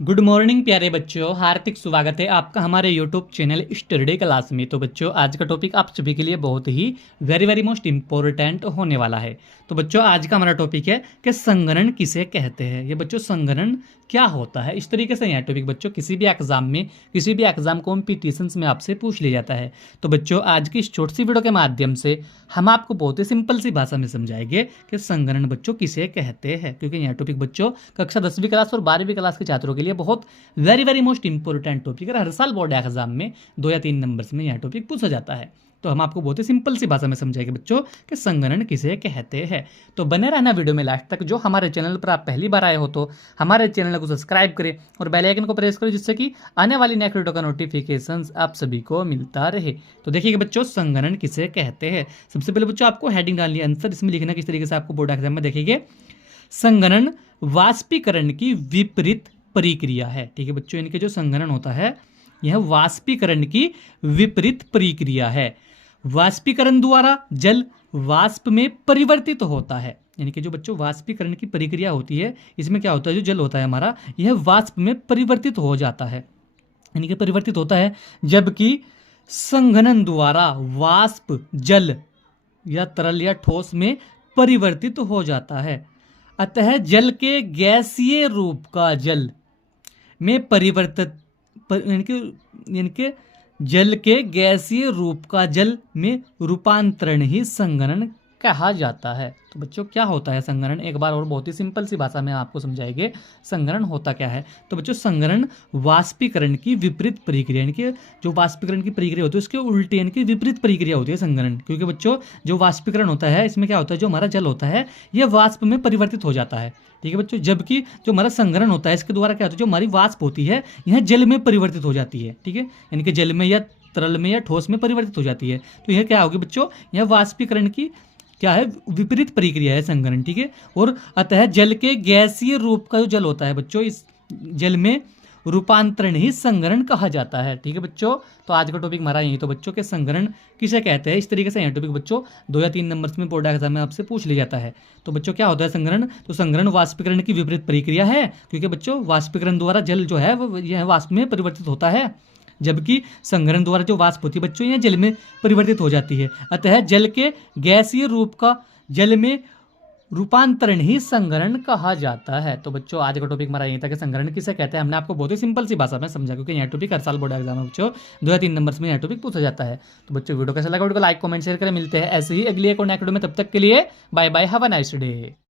Good morning प्यारे बच्चों, हार्दिक स्वागत है आपका हमारे यूट्यूब चैनल स्टडी क्लास में। तो बच्चों, आज का टॉपिक आप सभी के लिए बहुत ही वेरी मोस्ट इम्पोर्टेंट होने वाला है। तो बच्चों, आज का हमारा टॉपिक है कि संगणन किसे कहते हैं। ये बच्चों संगणन क्या होता है, इस तरीके से यह टॉपिक बच्चों किसी भी एग्जाम में, किसी भी एग्जाम कॉम्पिटिशन्स में आपसे पूछ लिया जाता है। तो बच्चों, आज की इस छोटी सी वीडियो के माध्यम से हम आपको बहुत ही सिंपल सी भाषा में समझाएंगे कि संगणन बच्चों किसे कहते हैं, क्योंकि यह टॉपिक बच्चों कक्षा 10वीं क्लास और 12वीं क्लास के छात्रों के लिए बहुत वेरी मोस्ट इंपॉर्टेंट टॉपिक है। हर साल बोर्ड एग्जाम में 2 या 3 नंबर्स में यह टॉपिक पूछा जाता है। तो हम आपको बहुत ही सिंपल सी भाषा में समझाएंगे बच्चों कि संगणन किसे कहते हैं। तो बने रहना वीडियो में लास्ट तक। जो हमारे चैनल पर आप पहली बार आए हो तो हमारे चैनल को सब्सक्राइब करें और बेल आइकन को प्रेस करें, जिससे कि आने वाली नेक्स्ट वीडियो का नोटिफिकेशन आप सभी को मिलता रहे। तो देखिए बच्चों, संगणन किसे कहते हैं। सबसे पहले बच्चों आपको हेडिंग डालनी है, आंसर इसमें लिखना किस तरीके से आपको बोर्ड एग्जाम में देखिए। संगणन वाष्पीकरण की विपरीत प्रक्रिया है। ठीक है बच्चों, इनके जो संगणन होता है यह वाष्पीकरण की विपरीत प्रक्रिया है। वाष्पीकरण द्वारा जल वाष्प में परिवर्तित होता है। यानी कि जो बच्चों वाष्पीकरण की प्रक्रिया होती है, इसमें क्या होता है, जो जल होता है हमारा यह वाष्प में परिवर्तित हो जाता है, यानी कि परिवर्तित होता है। जबकि संघनन द्वारा वाष्प जल या तरल या ठोस में परिवर्तित हो जाता है। अतः जल के गैसीय रूप का जल में यानी कि जल के गैसीय रूप का जल में रूपांतरण ही संगणन कहा जाता है। तो बच्चों, क्या होता है संगणन, एक बार और बहुत ही सिंपल सी भाषा में आपको समझाएंगे संगणन होता क्या है। तो बच्चों, संगणन वाष्पीकरण की विपरीत प्रक्रिया, यानी कि जो वाष्पीकरण की प्रक्रिया होती है उसके उल्टे यानी कि विपरीत प्रक्रिया होती है संगणन। क्योंकि बच्चों जो वाष्पीकरण होता है इसमें क्या होता है, जो हमारा जल होता है यह वाष्प में परिवर्तित हो जाता है। ठीक है बच्चों, जबकि जो हमारा संगणन होता है इसके द्वारा क्या होता है, जो हमारी वाष्प होती है यह जल में परिवर्तित हो जाती है। ठीक है, यानी कि जल में या तरल में या ठोस में परिवर्तित हो जाती है। तो यह क्या होगी बच्चों, यह वाष्पीकरण की क्या है, विपरीत प्रक्रिया है संगणन। ठीक है, और अतः जल के गैसीय रूप का जो जल होता है बच्चों, इस जल में रूपांतरण ही संगणन कहा जाता है। ठीक है बच्चों, तो आज का टॉपिक हमारा यही तो बच्चों के संगणन किसे कहते हैं, इस तरीके से यह टॉपिक बच्चों 2 या 3 नंबर्स में बोर्ड एग्जाम में आपसे पूछ लिया जाता है। तो बच्चों क्या होता है संगणन, तो संगणन वाष्पीकरण की विपरीत प्रक्रिया है, क्योंकि बच्चों वाष्पीकरण द्वारा जल जो है वो यह वाष्प में परिवर्तित होता है, जबकि संगणन द्वारा जो वाष्प होती है बच्चों यह जल में परिवर्तित हो जाती है। अतः जल के गैसीय रूप का जल में रूपांतरण ही संगणन कहा जाता है। तो बच्चों, आज का टॉपिक हमारा यही था कि संगणन किसे कहते हैं। हमने आपको बहुत ही सिंपल सी भाषा में समझा, क्योंकि यह टॉपिक हर साल बोर्ड एग्जाम में बच्चों 2 या 3 नंबर्स में यह टॉपिक पूछा जाता है। तो बच्चों, वीडियो कैसा लगा, वीडियो को लाइक कमेंट शेयर करें। मिलते हैं ऐसे ही अगली एक और नए वीडियो में, तब तक के लिए bye bye, have a nice day.